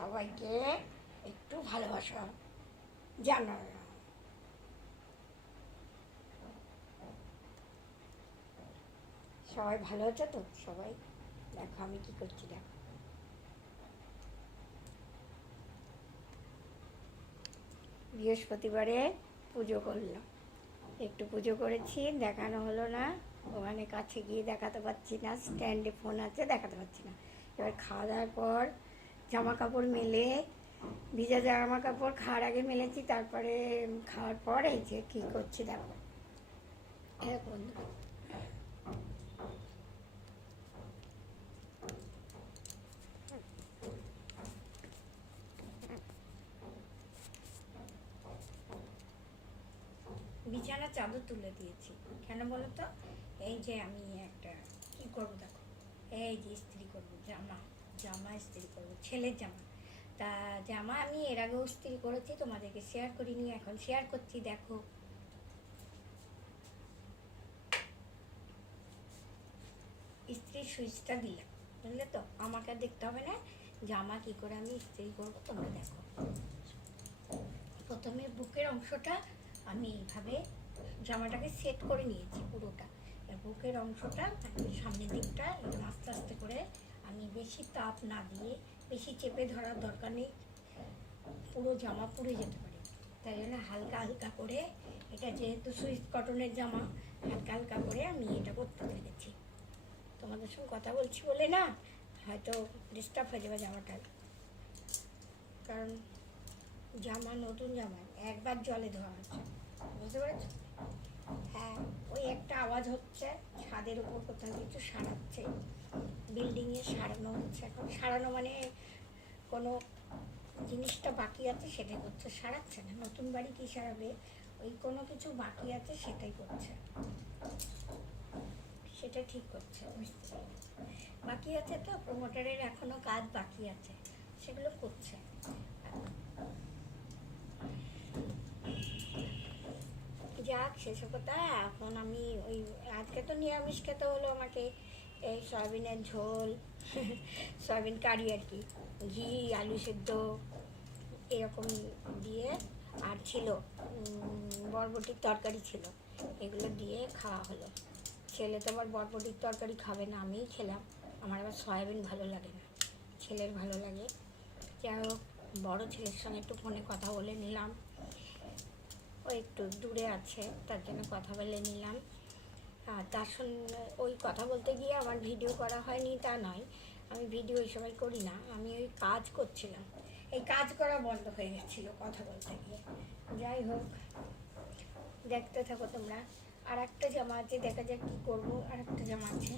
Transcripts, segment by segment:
সবাইকে একটু ভালোবাসা জানানো সবাই ভালো আছে তো? সবাই? দেখো আমি কি করছি, দেখো। বৃহস্পতিবারে পুজো করলাম একটু পুজো করেছি, দেখানো হলো না। ওখানে কাছে গিয়ে দেখাতে পারছি না। স্ট্যান্ডে ফোন আছে, দেখাতে পারছি না। এবার খাওয়া দাওয়ার পর জামা কাপড় মেলে, ভিজা জামা কাপড় খাওয়ার আগে মেলেছি, তারপরে খাওয়ার পর এই যে কী করছি দেখো। হ্যাঁ বিছানা চাদর তুলে দিয়েছি। কেন বলো তো? এই যে আমি একটা কি করব দেখো? এই যে ইস্ত্রি করব, জামা। জামা ইস্ত্রি করব, ছেলের জামা। তা জামা আমি এর আগেও ইস্ত্রি করেছি, তোমাদেরকে শেয়ার করিনি, এখন শেয়ার করছি, দেখো। ইস্ত্রির সুইচটা দিলাম, বুঝলে তো? আমাকে দেখতে হবে না, জামা কি করে আমি ইস্ত্রি করব তোমরা দেখো। প্রথমে বুকের অংশটা আমি এইভাবে জামাটাকে সেট করে নিয়েছি পুরোটা। বুকের অংশটা, সামনের দিকটা আস্তে আস্তে করে আমি বেশি তাপ না দিয়ে বেশি চেপে ধরার দরকার নেই। পুরো জামা পুড়ে যেতে পারে। তাই জন্য হালকা হালকা করে এটা যেহেতু সুইচ কটনের জামা, হালকা হালকা করে আমি এটা করতে পেরেছি তোমাদের সঙ্গে কথা বলছি বলে না, হয়তো ডিস্টার্ব হয়ে যাবে জামাটা। কারণ জামা নতুন জামা, একবার জলে ধোয়া হচ্ছে। বুঝতে পেরেছ? হ্যাঁ ওই একটা আওয়াজ হচ্ছে, ছাদের উপর কোথাও কিছু সারাচ্ছে। বিল্ডিংয়ে সারানো হচ্ছে। এখন সারানো মানে কোনো জিনিসটা বাকি আছে সেটাই করছে। সারাচ্ছে না, নতুন বাড়ি কি সারাবে? ওই কোনো কিছু বাকি আছে সেটাই করছে। সেটা ঠিক করছে বাকি আছে তো প্রমোটারের এখনও কাজ বাকি আছে, সেগুলো করছে। যাক শেষ কথা এখন আমি ওই, আজকে তো নিরামিষ খেতে হলো আমাকে এই সয়াবিনের ঝোল, সয়াবিন কারি আর কি। ঘি, আলু সেদ্ধ, এরকম দিয়ে আর ছিল বরবটির তরকারি ছিল। এগুলো দিয়ে খাওয়া হলো। ছেলে তো আবার বরবটির তরকারি খাবে না, আমিই খেলাম। আমার আবার সয়াবিন ভালো লাগে না, ছেলের ভালো লাগে। যাই হোক, বড়ো ছেলের সঙ্গে একটু ফোনে কথা বলে নিলাম। ও একটু দূরে আছে, তার জন্য কথা বলে নিলাম। আর তার সঙ্গে ওই কথা বলতে গিয়ে আমার ভিডিও করা হয়নি, তা নয়। আমি ভিডিও ওই সময় করি না, আমি ওই কাজ করছিলাম। এই কাজ করা বন্ধ হয়ে গেছিল কথা বলতে গিয়ে। যাই হোক, দেখতে থাকো তোমরা। আর একটা জামা আছে, দেখা যাক কী করব। আর একটা জামা আছে।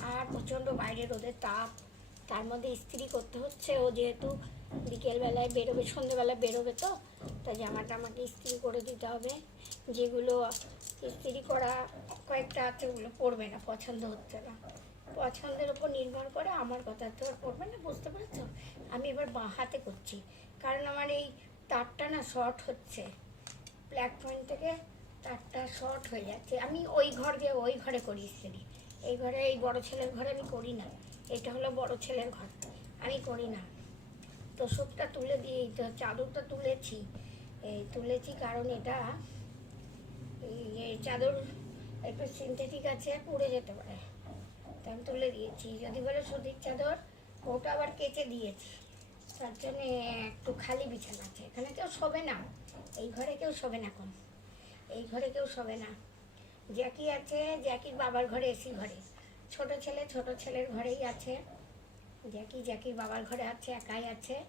আর প্রচণ্ড বাইরে রোদের তাপ। তার মধ্যে ইস্ত্রি করতে হচ্ছে। ও যেহেতু বিকেলবেলায় বেরোবে সন্ধ্যেবেলায় বেরোবে তো তা জামাটা আমাকে ইস্ত্রি করে দিতে হবে। যেগুলো ইস্ত্রি করা কয়েকটা আছে, ওগুলো পড়বে না, পছন্দ হচ্ছে না। পছন্দের ওপর নির্ভর করে আমার কথা, তো আর পড়বে না, বুঝতে পেরেছ? আমি এবার বাঁ হাতে করছি। কারণ আমার এই তারটা না শর্ট হচ্ছে। পয়েন্ট থেকে তারটা শর্ট হয়ে যাচ্ছে। আমি ওই ঘর দিয়ে ওই ঘরে করি ইস্ত্রি এই ঘরে, এই বড় ছেলের ঘরে আমি করি না। এটা হলো বড় ছেলের ঘর। আমি করি না। তো তোষকটা তুলে দিয়ে চাদরটা তুলেছি। এই তুলেছি কারণ এটা, এই চাদর একটু সিনথেটিক আছে, পুড়ে যেতে পারে। তাই আমি তুলে দিয়েছি। যদি বলে সুতির চাদর, ওটা আবার কেচে দিয়েছি। তার জন্য একটু খালি বিছানা আছে। এখানে কেউ শোবে না। এই ঘরে কেউ শোবে না এখন। এই ঘরে কেউ শোবে না। জ্যাকি আছে, জ্যাকির বাবার ঘরে, এসি ঘরে। ছোট ছেলে ছোট ছেলের ঘরেই আছে। জ্যাকি, জ্যাকির বাবার ঘরে আছে, একাই আছে।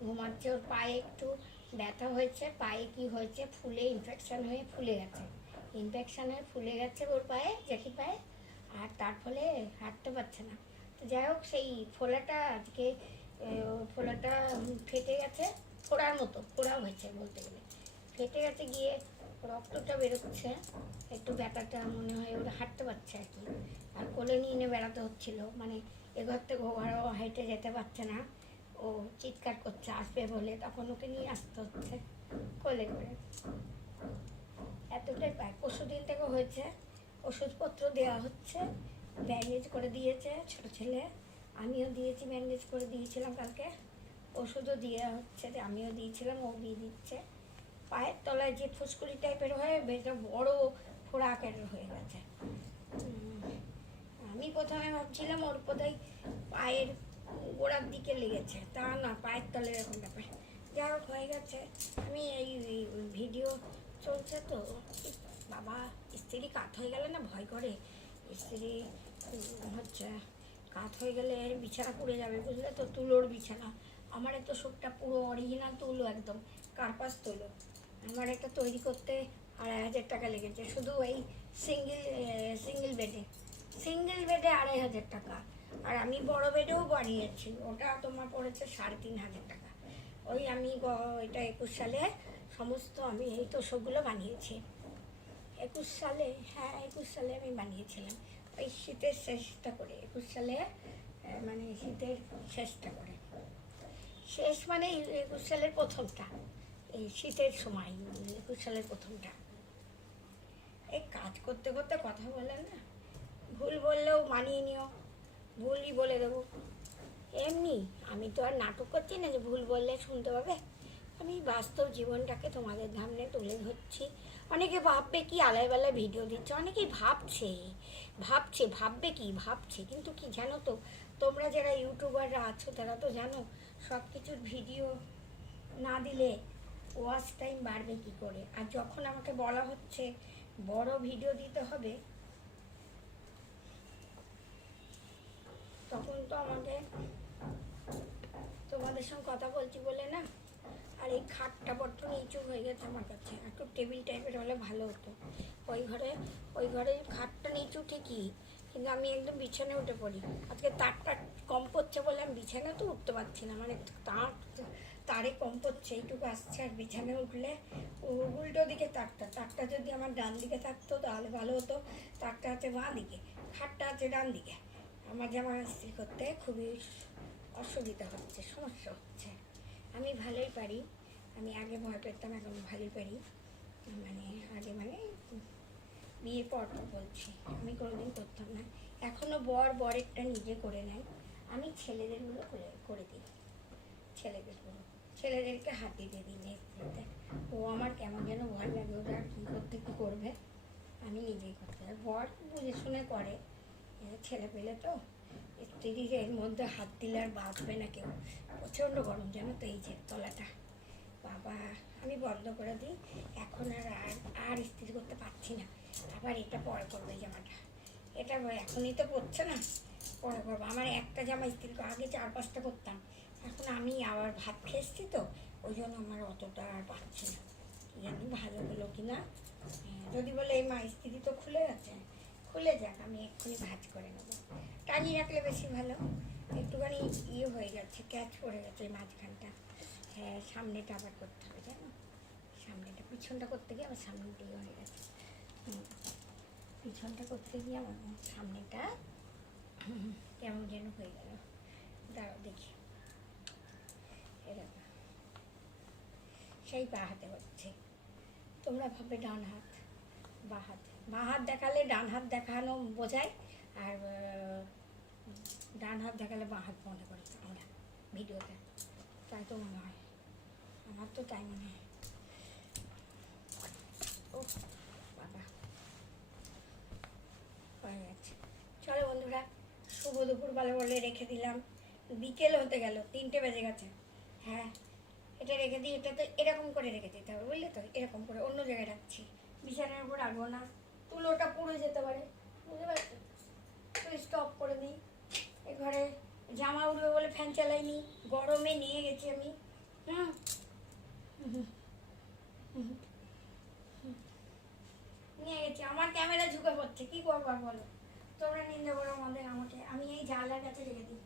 ঘুমাচ্ছে ওর পায়ে একটু। ব্যথা হয়েছে, পায়ে কি হয়েছে, ফুলে ইনফেকশন হয়ে ফুলে গেছে। ইনফেকশন ফুলে গেছে ওর পায়ে জ্যাকি পায়ে, আর তার ফলে হাঁটতে পারছে না। তো যাই হোক, সেই ফোলাটা আজকে ফোলাটা ফেটে গেছে ফোড়ার মতো ফোড়া হয়েছে বলতে গেলে। ফেটে গেছে গিয়ে রক্তটা বেরোচ্ছে, একটু ব্যথাটা মনে হয় ওরা হাঁটতে পারছে আর কি। আর কোলে নিয়ে নিয়ে বেড়াতে হচ্ছিল মানে এঘর থেকে ওঘরও হেঁটে যেতে পারছে না। ও চিৎকার করছে, আসবে বলে, তখন ওকে নিয়ে আসতে হচ্ছে কোলে করে। এতটাই পায়। পরশু দিন থেকে হয়েছে, ওষুধপত্র দেওয়া হচ্ছে ব্যান্ডেজ করে দিয়েছে ছোট ছেলে। আমিও দিয়েছি ব্যান্ডেজ করে দিয়েছিলাম কালকে। ওষুধও দিয়ে হচ্ছে আমিও দিয়েছিলাম, ও দিয়ে দিচ্ছে। পায়ের তলায় যে ফুসকুড়ি টাইপের হয়ে বেশ বড় ফোড়া আকারের হয়ে গেছে। আমি প্রথমে ভাবছিলাম ওর বোধহয় পায়ের গোড়ার দিকে লেগেছে। তা না, পায়ের তলে এরকম ব্যাপার। যা হোক, হয়ে গেছে। আমি এই চলছে তো, বাবা স্ত্রী কাত হয়ে গেলে না ভয় করে। স্ত্রী হচ্ছে কাত হয়ে গেলে বিছানা পড়ে যাবে, বুঝলে তো? তুলোর বিছানা। আমার তো সুটটা পুরো অরিজিনাল তুলো একদম, কার্পাস তুলো। আমার এটা তৈরি করতে আড়াই হাজার টাকা লেগেছে, শুধু এই সিঙ্গেল সিঙ্গেল বেডে সিঙ্গেল বেডে আড়াই হাজার টাকা। আর আমি বড় বেডেও বানিয়েছি, ওটা তোমার পড়েছে সাড়ে তিন হাজার টাকা। ওই আমি এটা একুশ সালে সমস্ত আমি এই তো তোষকগুলো বানিয়েছি। একুশ সালে হ্যাঁ একুশ সালে আমি বানিয়েছিলাম। ওই শীতের শেষটা করে, একুশ সালে মানে শীতের শেষটা করে। শেষ মানে একুশ সালের প্রথমটা, এই শীতের সময়, একুশ সালের প্রথমটা। এই কাজ করতে করতে কথা বলেন না, ভুল বললেও মানিয়ে নিও, ভুলই বলে দেবো। এমনি, আমি তো আর নাটক করছি না যে ভুল বললে শুনতে পাবে? আমি বাস্তব জীবনটাকে তোমাদের সামনে তুলে ধরছি। অনেকে ভাববে কি আলায় বেলায় ভিডিও দিচ্ছে, অনেকেই ভাবছে ভাবছে, ভাববে কি, ভাবছে। কিন্তু কি জানো তো, তোমরা যারা ইউটিউবাররা আছো, তারা তো জানো সব কিছুর ভিডিও না দিলে ওয়াচ টাইম বাড়বে কি করে? আর যখন আমাকে বলা হচ্ছে, বড় ভিডিও দিতে হবে, তখন তো আমাকে তোমাদের সঙ্গে কথা বলছি বলে না? আর এই খাটটা বড্ড নিচু হয়ে গেছে আমার কাছে। একটু টেবিল টাইপের হলে ভালো হতো। ওই ঘরে ওই ঘরে খাটটা নিচু ঠিকই, কিন্তু আমি একদম বিছানায় উঠে পড়ি। আজকে তারটা কম পড়ছে বলে আমি বিছানা তো উঠতে পারছি না। মানে তার, তারে কম পড়ছে, এইটুকু আসছে আর বিছানায় উঠলে উল্টো দিকে তারটা। তারটা যদি আমার ডান দিকে থাকতো তাহলে ভালো হতো। তারটা আছে বাঁ দিকে, খাটটা আছে ডান দিকে। আমার জামা ইস্ত্রি করতে খুবই অসুবিধা হচ্ছে, সমস্যা হচ্ছে। আমি ভালোই পারি। আমি আগে ভয় পেতাম, এখন ভালোই পারি। মানে আগে মানে বিয়ের পর পর বলছি, আমি কোনোদিন করতাম না। এখনও বর বরেরটা নিজে করে নেয়। আমি ছেলেদেরগুলো করে করে দিই। ছেলেদেরগুলো। ছেলেদেরকে হাত দিতে দিই নেতৃত্বে ও আমার কেমন যেন ভয় লাগে, ওরা কী করতে, কী করবে? আমি নিজেই করতে আর বর বুঝে শুনে করে। ছেলে পেলে তো স্ত্রীর এর মধ্যে হাত দিলে আর বাঁচবে না কেউ। প্রচণ্ড গরম জানো তো এই যে তলাটা। বাবা আমি বন্ধ করে দিই। এখন আর আর ইস্ত্রি করতে পারছি না। আবার এটা পরে করবে জামাটা। এটা এখনই তো পড়ছে না। পরে করব আমার একটা জামা করা- আগে চার পাঁচটা করতাম এখন আমি আবার ভাত খেয়েছি তো ওই জন্য আমার অতটা আর পাচ্ছি না। জানি ভালো হলো কি না হ্যাঁ, যদি বলে এই মা ইস্ত্রি তো খুলে গেছে। খুলে যাক, আমি এক্ষুনি ভাজ করে নেব। টানিয়ে রাখলে বেশি ভালো। একটুখানি ইয়ে হয়ে যাচ্ছে ক্যাচ পড়ে গেছে এই মাঝখানটা। হ্যাঁ সামনেটা আবার করতে হবে, জানো? সামনেটা, পিছনটা করতে গিয়ে আমার সামনেটা ইয়ে হয়ে গেছে। পিছনটা করতে গিয়ে আমার সামনেটা কেমন যেন হয়ে গেল। দাঁড়াও, দেখি। এরকম সেই বা হাতে হচ্ছে। তোমরা ভাববে ডান হাত, বা হাত। বা হাত দেখালে ডান হাত দেখানো বোঝায়, আর ডান হাত দেখালে বাঁ হাত মনে করে আমরা ভিডিওতে। তাই তো মনে হয়। আমার তো তাই মনে হয়। ও, বাবা। হয়ে গেছে। চলো বন্ধুরা, শুভ দুপুর ভালো বলে রেখে দিলাম। বিকেল হতে গেল, তিনটে বেজে গেছে। হ্যাঁ এটা রেখে দিই, এটা তো এরকম করে রেখে দিতে হবে, বুঝলে তো? এরকম করে অন্য জায়গায় রাখছি। বিছানার উপর রাখব না। তুলোটা পুড়ে যেতে পারে। বুঝতে পারছ? সুইচটা অফ করে দিই। এ ঘরে জামা উঠবে বলে ফ্যান চালাইনি, গরমে নিয়ে গেছি আমি। হুম। নিয়ে গেছি। আমার ক্যামেরা ঝুঁকে পড়ছে, কি করব আর বলো? তোমরা নিন্দে বলো আমাদের, আমাকে। আমি এই জানলার কাছে রেখে দিই।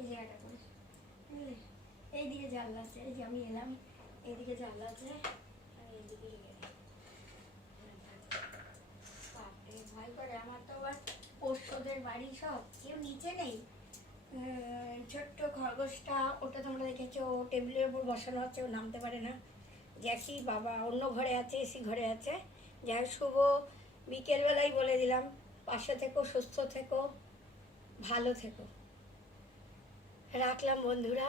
এই জায়গাটা করে বুঝলে? এইদিকে জানলা আছে। এই যে আমি এলাম, এইদিকে জানলা আছে, আমি এইদিকে রেখে দিই বাপরে, ভয় করে। আমার তো আবার পোষ্যদের বাড়ি সব, কেউ নিচে নেই। ছোট্ট খরগোশটা, ওটা তোমরা দেখেছ, ও টেবিলের উপর বসানো আছে, ও নামতে পারে না। জ্যাসি বাবা অন্য ঘরে আছে, এসি ঘরে আছে। যাই শুভ বিকেলবেলায় বলে দিলাম, পাশে থেকো, সুস্থ থেকো, ভালো থেকো। রাখলাম বন্ধুরা।